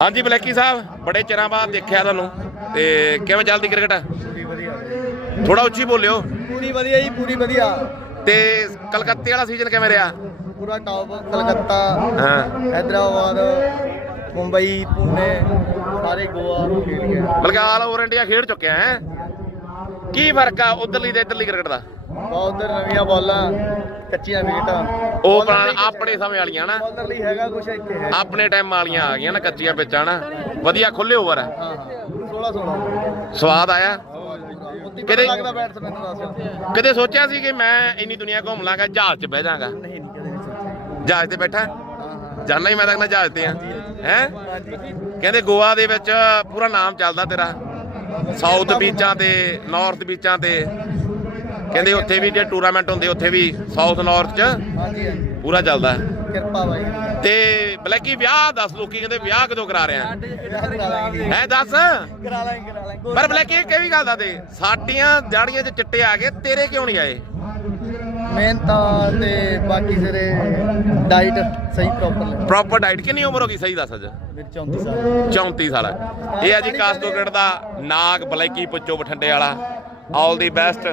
ਹਾਂਜੀ ਬਲੈਕੀ ਸਾਹਿਬ ਬੜੇ ਚਿਰਾਂ ਬਾਅਦ ਦੇਖਿਆ ਤੁਹਾਨੂੰ। ਤੇ ਕਿਵੇਂ ਚੱਲਦੀ ਕ੍ਰਿਕਟ? ਥੋੜਾ ਉੱਚੀ ਬੋਲਿਓ। ਪੂਰੀ ਵਧੀਆ ਜੀ ਪੂਰੀ ਵਧੀਆ। ਤੇ ਕਲਕੱਤੇ ਵਾਲਾ ਸੀਜ਼ਨ ਕਿਵੇਂ ਰਿਹਾ? ਪੂਰਾ ਟੌਪ ਕਲਕੱਤਾ ਹਾਂ। ਹੈਦਰਾਬਾਦ ਮੁੰਬਈ ਪੁਣੇ ਸਾਰੇ ਗੋਆ ਖੇਡ ਗਏ ਬਲਕਿ ਆਲ ਓਵਰ ਇੰਡੀਆ ਖੇਡ ਚੁੱਕਿਆ ਹੈ? ਕੀ ਫ਼ਰਕ ਆ ਉਧਰਲੀ ਤੇ ਇਧਰਲੀ ਕ੍ਰਿਕਟ ਦਾ? ਬਹੁਤ ਨਵੀਆਂ ਬਾਲਾਂ ਕੱਚੀਆਂ ਵਿਕਟਾਂ। ਉਹ ਪੁਰਾਣੇ ਆਪਣੇ ਸਮੇਂ ਵਾਲੀਆਂ ਨਾ। ਲਈ ਹੈਗਾ ਕੁਛ ਇੱਥੇ ਹੈ। ਆਪਣੇ ਟਾਈਮ ਵਾਲੀਆਂ ਆ ਗਈਆਂ ਨਾ ਕੱਚੀਆਂ ਪਿੱਚਾਂ ਨਾ। ਵਧੀਆ ਖੁੱਲੇ ਓਵਰ ਆ। ਹਾਂ ਹਾਂ 16 16 ਸਵਾਦ ਆਇਆ। ਕਿਹੜੇ- ਲੱਗਦਾ ਬੈਟਸਮੈਨ ਨੂੰ ਦੱਸ। ਕਦੇ ਸੋਚਿਆ ਸੀ ਕਿ ਮੈਂ ਇੰਨੀ ਦੁਨੀਆ ਘੁੰਮ ਲਾਂਗਾ ਜਹਾਜ਼ 'ਚ ਬਹਿ ਜਾਗਾ ਨਹੀਂ ਨਹੀਂ ਕਦੇ ਨਹੀਂ ਸੋਚਿਆ। ਜਹਾਜ਼ ਤੇ ਬੈਠਾ? ਜਾਣਾ ਹੀ। ਮੈਂ ਤਾਂ ਕਹਿੰਦਾ ਜਹਾਜ਼ ਤੇ ਆ। ਹੈ? ਕਹਿੰਦੇ ਗੋਆ ਦੇ ਵਿੱਚ ਪੂਰਾ ਨਾਮ ਚੱਲਦਾ ਤੇਰਾ। ਸਾਊਥ ਬੀਚਾਂ ਤੇ ਨਾਰਥ ਬੀਚਾਂ ਤੇ। ਕਹਿੰਦੇ ਉੱਥੇ ਵੀ ਜੇ ਟੂਰਨਾਮੈਂਟ ਹੁੰਦੇ ਉੱਥੇ ਵੀ ਸਾਊਥ ਨਾਰਥ 'ਚ ਹਾਂਜੀ ਹਾਂਜੀ। ਪੂਰਾ ਚੱਲਦਾ। ਕਿਰਪਾ ਬਾਈ। ਤੇ ਬਲੈਕੀ ਵਿਆਹ ਦੱਸ ਲੋਕੀ ਕਹਿੰਦੇ ਵਿਆਹ ਕਦੋਂ ਕਰਾ ਰਿਹਾ ਲਾਂਗੇ। ਹੈ ਦੱਸ? ਕਰਾ ਲਾਂਗੇ ਕਰਾ ਲਾਂਗੇ। ਪਰ ਬਲੈਕੀ ਇਹ ਕਿਹੜੀ ਗੱਲ ਦਾ ਤੇ ਸਾਡੀਆਂ ਦਾੜੀਆਂ 'ਚ ਚਿੱਟੇ ਆ ਗਏ ਤੇਰੇ ਕਿਉਂ ਨਹੀਂ ਆਏ? ਮਿਹਨਤਾਂ ਤੇ ਬਾਕੀ ਸਿਰੇ ਡਾਈਟ ਸਹੀ ਪ੍ਰੋਪਰ ਲੈ ਪ੍ਰੋਪਰ ਡਾਈਟ ਕਿੰਨੀ ਉਮਰ ਹੋ ਗਈ ਸਹੀ ਦੱਸ ਅੱਜ? ਮੇਰੇ 34 ਸਾਲ। 34 ਸਾਲ। ਇਹ ਆ ਜੀ ਕਾਸਟੋਗੜ ਦਾ ਨਾਗ ਬਲੈਕੀ ਪੁੱਚੋ ਬਠੰਡੇ ਵਾਲਾ। ਆਲ ਦੀ ਬੈਸਟ